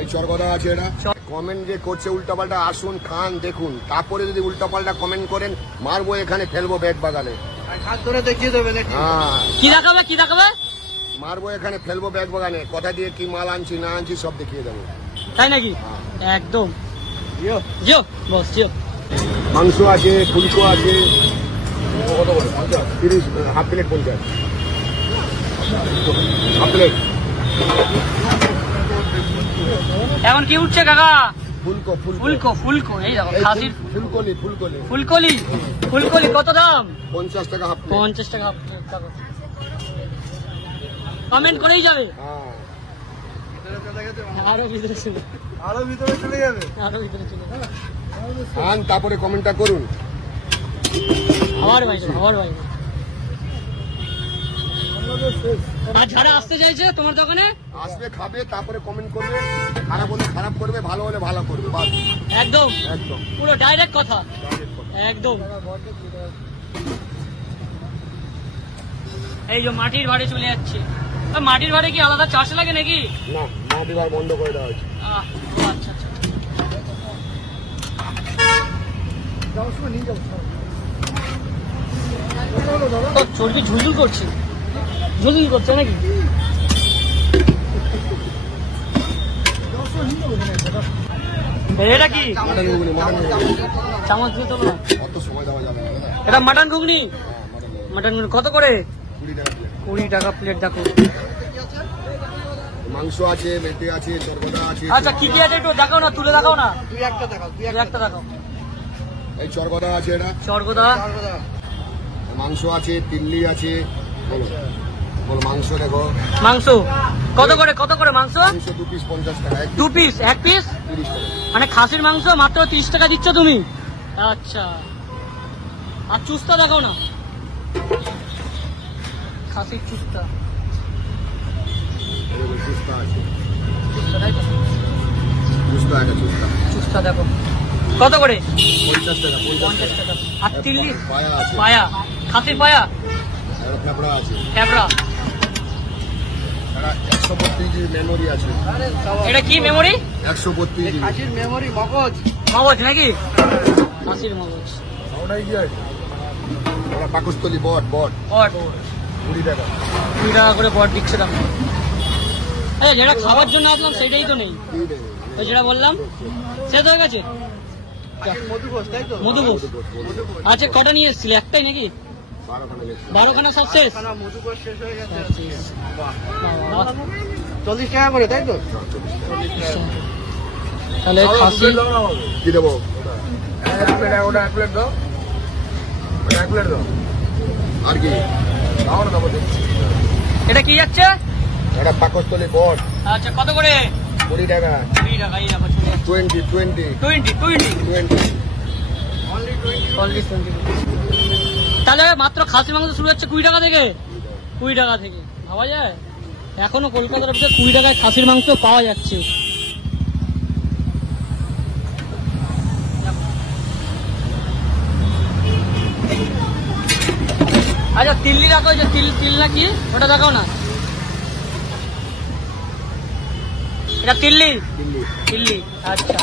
এই চরগদা আছে এটা কমেন্ট যে করছে উল্টাপাল্টা, আসুন খান দেখুন, তারপরে যদি উল্টাপাল্টা কমেন্ট করেন মারবো এখানে, ফেলবো ব্যাগ বাগানে। কি দেখাবে কি দেখাবে? মারবো এখানে, ফেলবো ব্যাগ বাগানে। কথা দিয়ে কি মাল আনছি না আনছি সব দেখিয়ে দেবো। তাই নাকি? একদম। মাংস আছে, ফুলকো আছে, 30 হাফ প্লেট 50, হাফ প্লেট। এখন কি উঠছে কাকা? ফুলকো ফুলকো ফুলকো এই দেখো খাসির ফুলকলি ফুলকলি ফুলকলি কত দাম? 50 টাকা হাফ প্লেট। 50 টাকা হাফ প্লেট। কমেন্ট করেই যাবে। আরো ভিতরে চলে যাবে। খান তারপরে কমেন্টটা করুন। আমার ভাই আর যারা আসতে চাইছে তোমার দোকানে আসবে, খাবে, তারপরে কমেন্ট করবে। খারাপ হলে খারাপ করবে, ভালো হলে ভালো করবে, বাস। একদম একদম পুরো ডাইরেক্ট কথা, একদম। এই যে মাটির ভাড়ে চলে যাচ্ছে। মাটির ভাড়ে কি আলাদা চার্জ লাগে নাকি? না, মাটির ভাড় বন্ধ করে দেওয়া হয়েছে। আচ্ছা আচ্ছা। চর্বি ঝুলঝুল করছে নাকি? এটা কি চামচ দিয়ে তোলো? অত সময় দেওয়া যাবে না। এটা মাটন ঘুগনি। মাটন ঘুগনি কত করে? 20 টাকা প্লেট। দেখো মাংস আছে, মেটে আছে, চরগদা আছে। আচ্ছা কি কি আছে একটু দেখাও না, তুলে দেখাও না। তুই একটা দেখাও। এই চরগদা আছে, এটা চরগদা। মাংস আছে, তিল্লি আছে। বলো মাংস দেখো। মাংস কত করে মাংস? 2 পিস 50 টাকা। 2 পিস, 1 পিস 30 টাকা। মানে খাসির মাংস মাত্র 30 টাকা দিচ্ছ তুমি? আচ্ছা। আর চুস্তা দেখাও না, খাসির চুস্তা। চুস্তা দেখো কত করে? 50 টাকা। 50 টাকা। আর তিল্লি আছে, পায়া, খাসির পায়া, ফেবড়া আছে। ফেবড়া। 132 জিবি মেমোরি আছে। এটা কি মেমোরি? 132 জিবি খাসির মেমোরি। মগজ নাকি? খাসির মগজ। ওটাই কি আছে? ওটা পাকস্থলী বট 20 টাকা। 20 টাকা করে বট দিচ্ছে দাম। যেটা খাবার জন্য আসলাম সেটাই তো নেই। যেটা বললাম শেষ হয়ে গেছে। মধুবোস। আচ্ছা কটা নিয়ে এসেছিলে? একটাই নাকি? 12খানা সব শেষ। 40 টাকা করে, তাই তো? তাহলে খাসি কি দেবো? ওটা 1 প্লেট দাও। আর কি? এটা কি যাচ্ছে? এটা পাকস্থলী বট। আচ্ছা কত করে? 20 টাকা। 20 টাকা। এই দেখো 20 তাহলে মাত্র খাসি মাংস শুরু হচ্ছে 20 টাকা থেকে। 20 টাকা থেকে ভাবা যায়? এখনো কলকাতার ভিতরে 20 টাকায় খাসির মাংস পাওয়া যাচ্ছে। আচ্ছা তিল্লি রাখো, যে তিল না কি ওটা দেখাও না। এটা তিল্লি। আচ্ছা